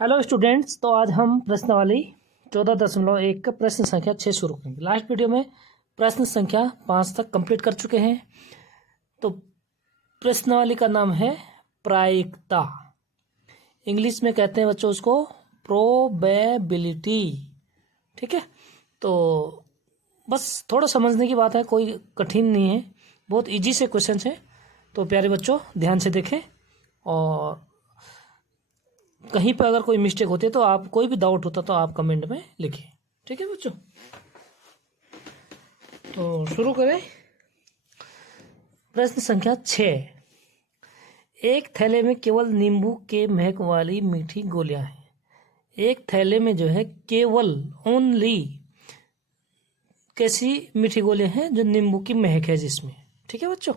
Hello students, तो आज हम प्रश्नावली 14.1 का प्रश्न संख्या 6 शुरू करेंगे। लास्ट वीडियो में प्रश्न संख्या 5 तक कंप्लीट कर चुके हैं। तो प्रश्नावली का नाम है प्रायिकता। इंग्लिश में कहते हैं बच्चों उसको प्रोबेबिलिटी। ठीक है, तो बस थोड़ा समझने की बात है, कोई कठिन नहीं है, बहुत इजी से क्वेश्चन है। तो प्यारे बच्चों ध्यान से देखें, और कहीं पर अगर कोई मिस्टेक होती है तो आप कोई भी डाउट होता तो आप कमेंट में लिखें। ठीक है बच्चों, तो शुरू करें। प्रश्न संख्या 6। एक थैले में केवल नींबू के महक वाली मीठी गोलियां हैं। एक थैले में जो है केवल ओनली कैसी मीठी गोलियां हैं जो नींबू की महक है जिसमें। ठीक है बच्चों,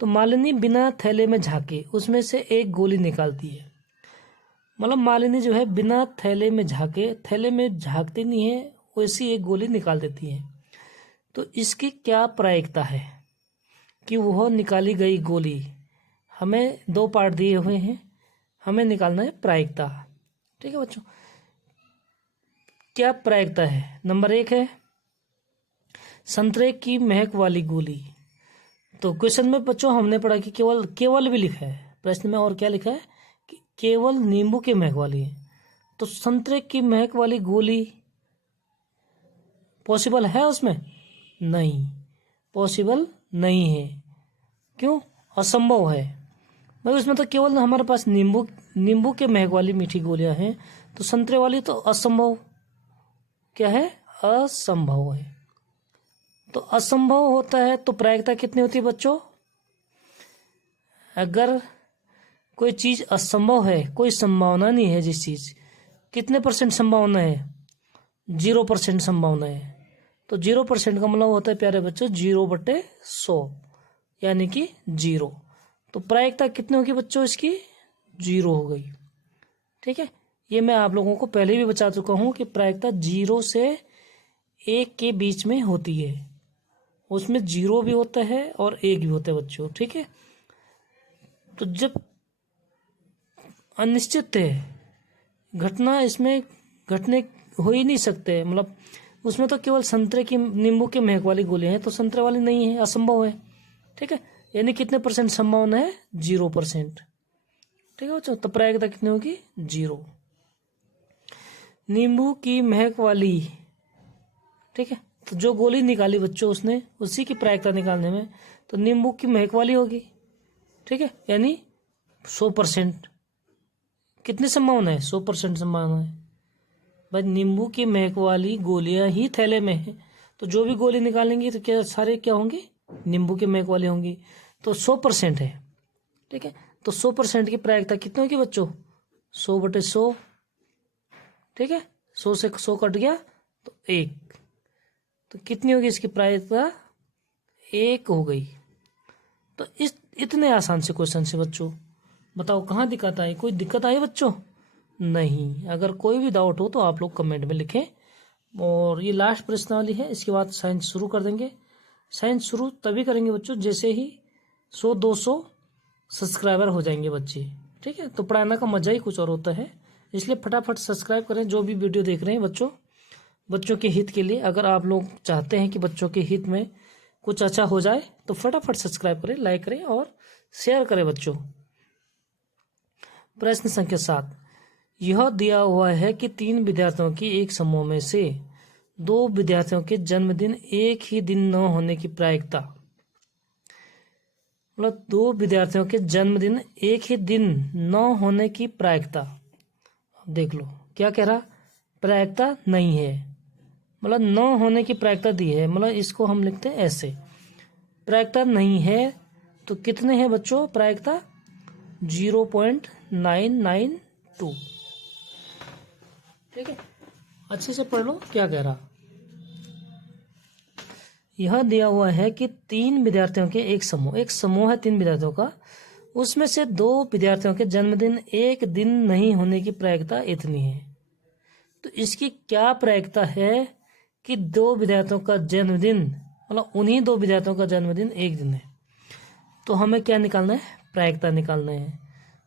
तो मालिनी बिना थैले में झांके उसमें से एक गोली निकालती है। मतलब मालिनी जो है बिना थैले में झांकती नहीं है, वैसी एक गोली निकाल देती है। तो इसकी क्या प्रायिकता है कि वह निकाली गई गोली, हमें दो पार्ट दिए हुए हैं, हमें निकालना है प्रायिकता। ठीक है बच्चों, क्या प्रायिकता है। नंबर 1 है संतरे की महक वाली गोली। तो क्वेश्चन में बच्चों हमने पढ़ा कि केवल भी लिखा है प्रश्न में, और क्या लिखा है कि केवल नींबू की महक वाली है। तो संतरे की महक वाली गोली पॉसिबल है उसमें? नहीं, पॉसिबल नहीं है। क्यों? असंभव है भाई, उसमें तो केवल हमारे पास नींबू के महक वाली मीठी गोलियां हैं, तो संतरे वाली तो असंभव। क्या है? असंभव है। तो असंभव होता है तो प्रायिकता कितनी होती है बच्चों? अगर कोई चीज असंभव है, कोई संभावना नहीं है, जिस चीज कितने परसेंट संभावना है? 0% संभावना है। तो 0% का मतलब होता है प्यारे बच्चों 0/100, यानी कि 0। तो प्रायिकता कितनी होगी बच्चों इसकी? 0 हो गई। ठीक है, ये मैं आप लोगों को पहले भी बता चुका हूं कि प्रायिकता 0 से 1 के बीच में होती है। उसमें 0 भी होता है और 1 भी होता है बच्चों। ठीक है, तो जब अनिश्चित है घटना, इसमें घटने हो ही नहीं सकते। मतलब उसमें तो केवल संतरे की नींबू के महक वाली गोलियां हैं, तो संतरे वाली नहीं है, असंभव है। ठीक है, यानी कितने परसेंट संभावना है? 0%। ठीक है बच्चों, तो प्रायिकता कितनी होगी? 0। नींबू की महक वाली, ठीक है, तो जो गोली निकाली बच्चों उसने, उसी की प्रायिकता निकालने में, तो नींबू की महक वाली होगी। ठीक है, यानी 100%। कितनी संभावना है? 100% संभावना है भाई। नींबू की महक वाली गोलियां ही थैले में है, तो जो भी गोली निकालेंगी तो क्या सारे क्या होंगी? नींबू की महक वाली होंगी। तो 100% है। ठीक है, तो 100% की प्रायिकता कितनी होगी बच्चों? 100/100। ठीक है, 100 से 100 कट गया तो 1। तो कितनी होगी इसकी प्रायिकता? 1 हो गई। तो इतने आसान से क्वेश्चन से बच्चों बताओ कहाँ दिक्कत आई? कोई दिक्कत आई बच्चों? नहीं। अगर कोई भी डाउट हो तो आप लोग कमेंट में लिखें। और ये लास्ट प्रश्नावली है, इसके बाद साइंस शुरू कर देंगे। साइंस शुरू तभी करेंगे बच्चों जैसे ही 100-200 सब्सक्राइबर हो जाएंगे बच्चे। ठीक है, तो पढ़ाना का मजा ही कुछ और होता है, इसलिए फटाफट सब्सक्राइब करें जो भी वीडियो देख रहे हैं बच्चों के हित के लिए। अगर आप लोग चाहते हैं कि बच्चों के हित में कुछ अच्छा हो जाए तो फटाफट सब्सक्राइब करें, लाइक करें और शेयर करें बच्चों। प्रश्न संख्या 7। यह दिया हुआ है कि 3 विद्यार्थियों की एक समूह में से 2 विद्यार्थियों के जन्मदिन एक ही दिन न होने की प्रायिकता। मतलब 2 विद्यार्थियों के जन्मदिन एक ही दिन न होने की प्रायिकता। देख लो क्या कह रहा, प्रायिकता नहीं है, मतलब न होने की प्रायिकता दी है। मतलब इसको हम लिखते हैं ऐसे, प्रायिकता नहीं है। तो कितने हैं बच्चों प्रायिकता? 0.992। ठीक है, अच्छे से पढ़ लो क्या कह रहा। यह दिया हुआ है कि 3 विद्यार्थियों के एक समूह है 3 विद्यार्थियों का, उसमें से 2 विद्यार्थियों के जन्मदिन एक दिन नहीं होने की प्रायिकता इतनी है। तो इसकी क्या प्रायिकता है कि 2 विद्यार्थियों का जन्मदिन, मतलब उन्हीं 2 विद्यार्थियों का जन्मदिन एक दिन है। तो हमें क्या निकालना है? प्रायिकता निकालना है।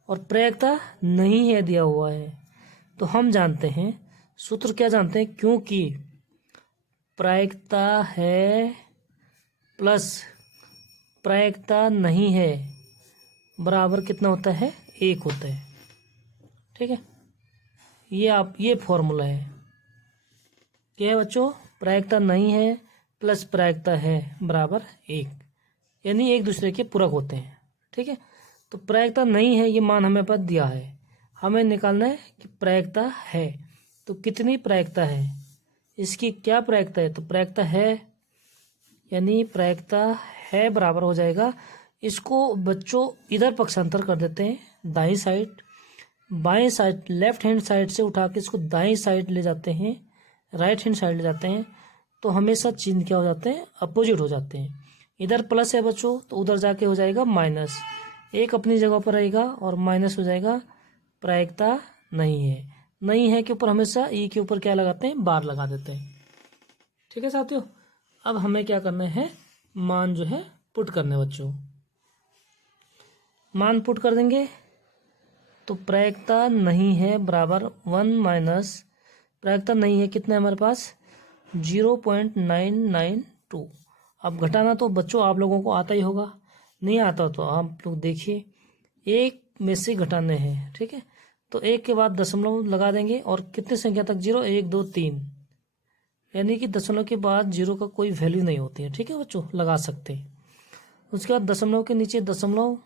और प्रायिकता नहीं है दिया हुआ है, तो हम जानते हैं, सूत्र क्या जानते हैं, क्योंकि प्रायिकता है प्लस प्रायिकता नहीं है बराबर कितना होता है, 1 होता है। ठीक है, ये फॉर्मूला है। क्या है बच्चों, प्रायिकता नहीं है प्लस प्रायिकता है बराबर 1, यानी एक दूसरे के पूरक होते हैं। ठीक है, तो प्रायिकता नहीं है ये मान हमें पर दिया है, हमें निकालना है कि प्रायिकता है, तो कितनी प्रायिकता है, इसकी क्या प्रायिकता है, तो प्रायिकता है, यानी प्रायिकता है बराबर हो जाएगा, इसको बच्चों इधर पक्षांतर कर देते हैं, दाईं साइड, बाएं साइड लेफ्ट हैंड साइड से उठा के इसको दाईं साइड ले जाते हैं, राइट हैंड साइड ले जाते हैं, तो हमेशा चिन्ह क्या हो जाते हैं, अपोजिट हो जाते हैं। इधर प्लस है बच्चों, तो उधर जाके हो जाएगा माइनस, एक अपनी जगह पर रहेगा और माइनस हो जाएगा, प्रायिकता नहीं है के ऊपर हमेशा ई के ऊपर क्या लगाते हैं, बार लगा देते हैं। ठीक है साथियों, अब हमें क्या करना है, मान जो है पुट करने बच्चों, मान पुट कर देंगे, तो प्रायिकता नहीं है बराबर 1 माइनस प्रायिकता नहीं है, कितना है हमारे पास 0.992। अब घटाना तो बच्चों आप लोगों को आता ही होगा, नहीं आता तो आप लोग देखिए, एक में से घटाने हैं। ठीक है, तो एक के बाद दशमलव लगा देंगे और कितने संख्या तक, 0 1 2 3, यानी कि दशमलव के बाद 0 का कोई वैल्यू नहीं होती है। ठीक है बच्चों, लगा सकते हैं। उसके बाद दशमलव के नीचे दशमलव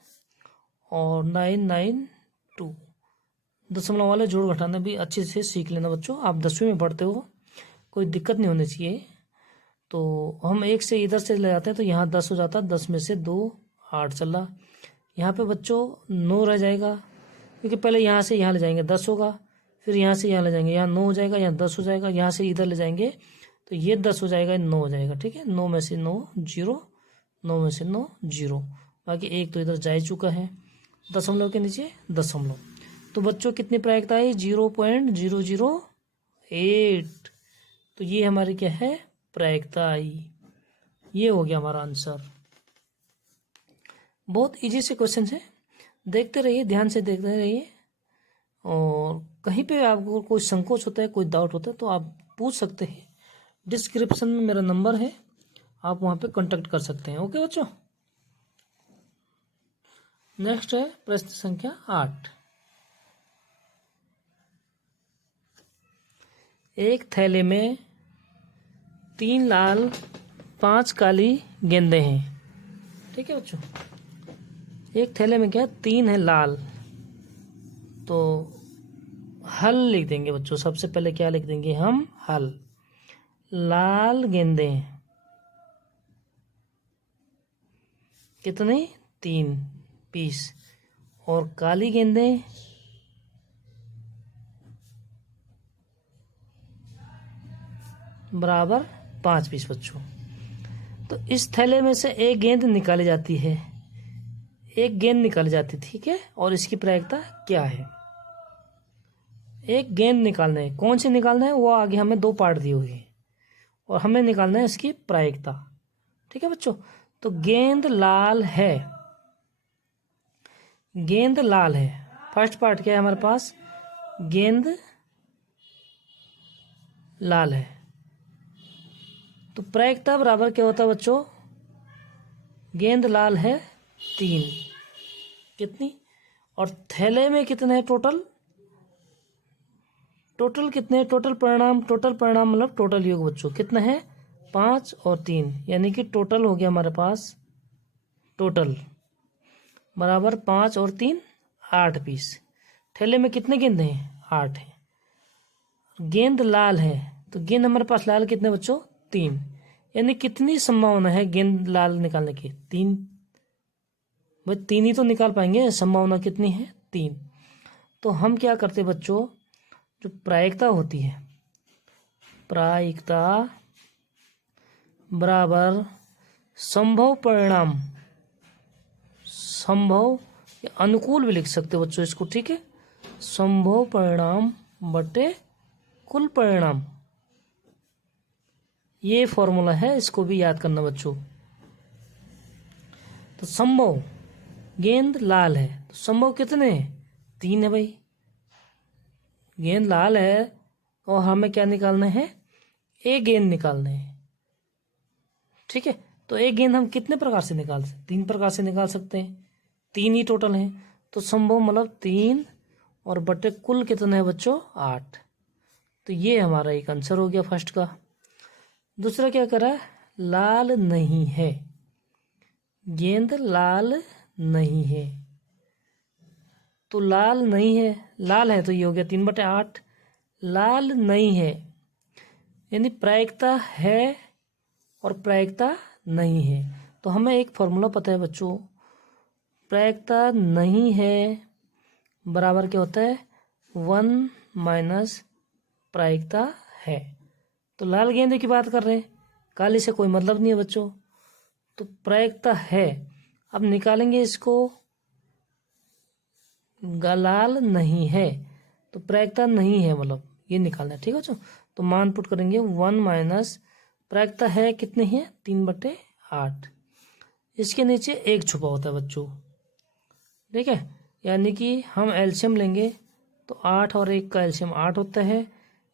और 992, दशमलव वाले जोड़ घटाना भी अच्छे से सीख लेना बच्चों, आप 10वीं में पढ़ते हो, कोई दिक्कत नहीं होनी चाहिए। तो हम एक से इधर से ले जाते हैं, तो यहाँ 10 हो जाता है, 10 में से 2 8 चला, यहाँ पे बच्चों 9 रह जाएगा, क्योंकि पहले यहाँ से यहाँ ले जाएंगे 10 होगा, फिर यहाँ से यहाँ ले जाएंगे, यहाँ 9 हो जाएगा, यहाँ 10 हो जाएगा, यहाँ से इधर ले जाएंगे तो ये 10 हो जाएगा, 9 हो जाएगा। ठीक है, 9 में से 9 0, 9 में से 9 0, बाकी एक तो इधर जा ही चुका है, दशमलव के नीचे दशमलव। तो बच्चों कितनी प्रायिकता है, 0.008, तो ये हमारी क्या है, प्रायिकता आई। ये हो गया हमारा आंसर। बहुत इजी से क्वेश्चन है, देखते रहिए, ध्यान से देखते रहिए, और कहीं पे आपको कोई संकोच होता है, कोई डाउट होता है तो आप पूछ सकते हैं, डिस्क्रिप्शन में मेरा नंबर है, आप वहाँ पे कांटेक्ट कर सकते हैं। ओके बच्चों, नेक्स्ट है प्रश्न संख्या 8। एक थैले में 3 लाल 5 काली गेंदें हैं। ठीक है बच्चों, एक थैले में क्या 3 है लाल, तो हल लिख देंगे बच्चों, सबसे पहले क्या लिख देंगे हम, हल। लाल गेंदें कितने, 3 पीस, और काली गेंदें बराबर 5 पीस बच्चों। तो इस थैले में से एक गेंद निकाली जाती है, एक गेंद निकाली जाती, ठीक है, और इसकी प्रायिकता क्या है, एक गेंद निकालना है, कौन सी निकालना है वो आगे हमें 2 पार्ट दिए हुए हैं, और हमें निकालना है इसकी प्रायिकता। ठीक है बच्चों, तो गेंद लाल है, गेंद लाल है, फर्स्ट पार्ट क्या है हमारे पास, गेंद लाल है, तो प्रायिकता बराबर क्या होता है बच्चों, गेंद लाल है 3, कितनी, और थैले में कितने हैं टोटल, टोटल कितने, टोटल परिणाम मतलब टोटल योग बच्चों कितना है, 5 और 3, यानी कि टोटल हो गया हमारे पास, टोटल बराबर 5 और 3 8 पीस। थैले में कितने गेंद हैं, 8 हैं। गेंद लाल है, तो गेंद हमारे पास लाल कितने बच्चों, 3, यानी कितनी संभावना है गेंद लाल निकालने की, 3, भाई 3 ही तो निकाल पाएंगे, संभावना कितनी है, 3। तो हम क्या करते बच्चों, जो प्रायिकता होती है, प्रायिकता बराबर संभव परिणाम, संभव या अनुकूल भी लिख सकते हो बच्चों इसको, ठीक है, संभव परिणाम बटे कुल परिणाम, ये फॉर्मूला है, इसको भी याद करना बच्चों। तो संभव, गेंद लाल है तो संभव कितने हैं, 3 है भाई, गेंद लाल है और हमें क्या निकालना है, एक गेंद निकालना है। ठीक है, तो एक गेंद हम कितने प्रकार से निकाल सकते, 3 प्रकार से निकाल सकते हैं, 3 ही टोटल हैं। तो संभव मतलब 3 और बटे कुल कितना है बच्चों, 8। तो ये हमारा एक आंसर हो गया फर्स्ट का। दूसरा क्या करा, लाल नहीं है, गेंद लाल नहीं है। तो लाल नहीं है, लाल है तो ये हो गया 3/8। लाल नहीं है यानी प्रायिकता है और प्रायिकता नहीं है। तो हमें एक फॉर्मूला पता है बच्चों, प्रायिकता नहीं है बराबर क्या होता है, 1 माइनस प्रायिकता है। तो लाल गेंद की बात कर रहे हैं, काली से कोई मतलब नहीं है बच्चों। तो प्रायिकता है, अब निकालेंगे इसको, लाल नहीं है तो प्रायिकता नहीं है मतलब ये निकालना है। ठीक है बच्चों, तो मान पुट करेंगे 1 माइनस प्रायिकता है कितनी है, 3/8। इसके नीचे 1 छुपा होता है बच्चों। ठीक है, यानी कि हम एलसीएम लेंगे तो 8 और 1 का एलसीएम 8 होता है।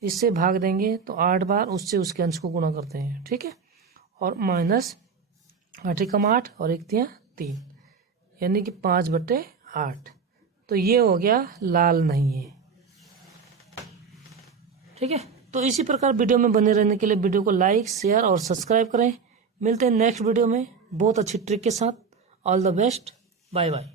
इससे भाग देंगे तो 8 बार उससे उसके अंश को गुणा करते हैं। ठीक है, और माइनस 8 एकम 8 और 1 तिया 3 यानी कि 5/8। तो ये हो गया लाल नहीं है। ठीक है, तो इसी प्रकार वीडियो में बने रहने के लिए वीडियो को लाइक, शेयर और सब्सक्राइब करें। मिलते हैं नेक्स्ट वीडियो में बहुत अच्छी ट्रिक के साथ। All the best, bye bye.